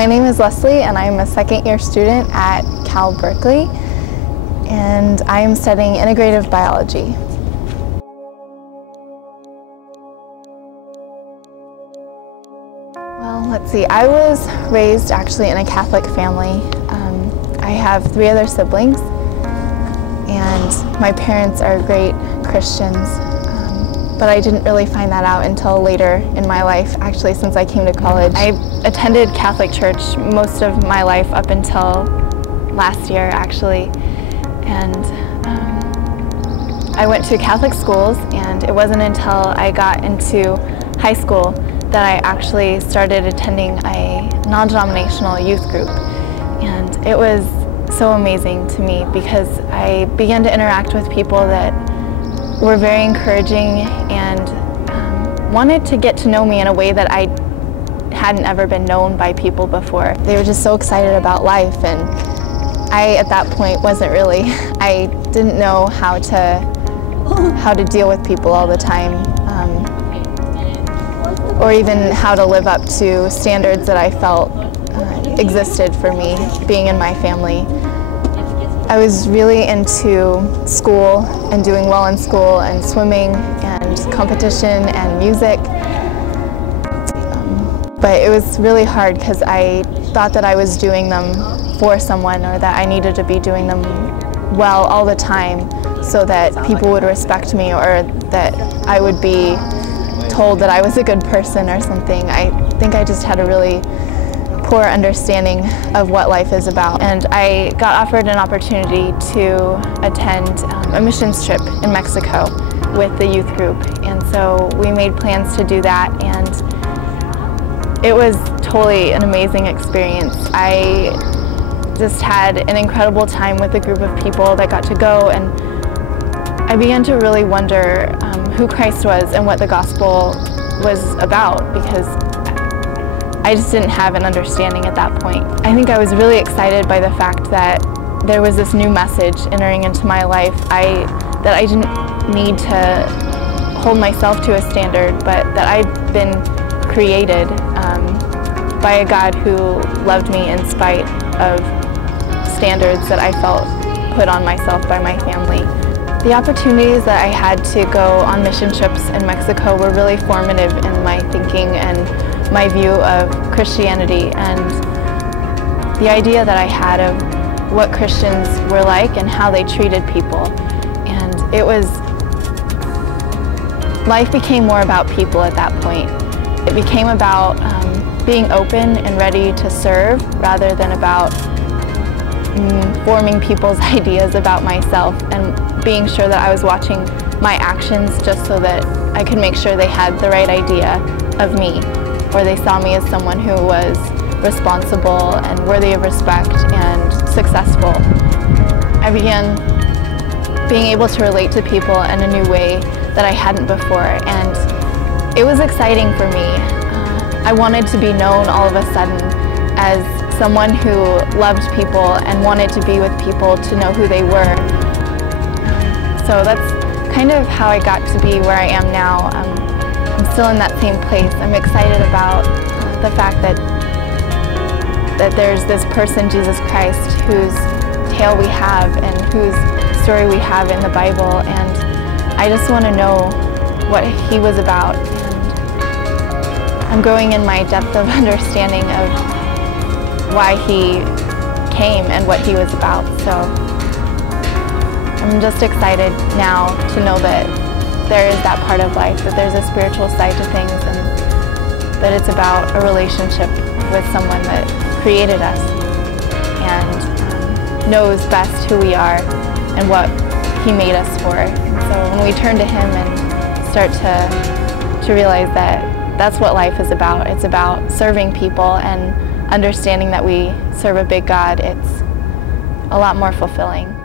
My name is Leslie and I'm a second-year student at UC Berkeley, and I am studying Integrative Biology. Well, let's see. I was raised actually in a Catholic family. I have 3 other siblings, and my parents are great Christians, but I didn't really find that out until later in my life, actually since I came to college. I attended Catholic church most of my life up until last year, actually, and I went to Catholic schools, and it wasn't until I got into high school that I actually started attending a non-denominational youth group. And it was so amazing to me because I began to interact with people that were very encouraging and wanted to get to know me in a way that I hadn't ever been known by people before. They were just so excited about life, and I at that point I didn't know how to deal with people all the time, or even how to live up to standards that I felt existed for me being in my family. I was really into school and doing well in school and swimming and competition and music. But it was really hard because I thought that I was doing them for someone, or that I needed to be doing them well all the time so that people would respect me, or that I would be told that I was a good person or something. I think I just had a really poor understanding of what life is about. And I got offered an opportunity to attend a missions trip in Mexico with the youth group. And so we made plans to do that, and it was totally an amazing experience. I just had an incredible time with a group of people that got to go, and I began to really wonder who Christ was and what the gospel was about, because I just didn't have an understanding at that point. I think I was really excited by the fact that there was this new message entering into my life, that I didn't need to hold myself to a standard, but that I'd been created by a God who loved me in spite of standards that I felt put on myself by my family. The opportunities that I had to go on mission trips in Mexico were really formative in my thinking and my view of Christianity, and the idea that I had of what Christians were like and how they treated people. And life became more about people at that point. It became about being open and ready to serve rather than about forming people's ideas about myself, and being sure that I was watching my actions just so that I could make sure they had the right idea of me, or they saw me as someone who was responsible and worthy of respect and successful. I began being able to relate to people in a new way that I hadn't before, and it was exciting for me. I wanted to be known all of a sudden as someone who loved people and wanted to be with people to know who they were. So that's kind of how I got to be where I am now. I'm still in that same place. I'm excited about the fact that there's this person, Jesus Christ, whose tale we have and whose story we have in the Bible, and I just want to know what he was about. And I'm growing in my depth of understanding of why he came and what he was about. So I'm just excited now to know that there is that part of life, that there's a spiritual side to things, and that it's about a relationship with someone that created us and knows best who we are and what he made us for. And so when we turn to him and start to realize that that's what life is about, it's about serving people and understanding that we serve a big God, it's a lot more fulfilling.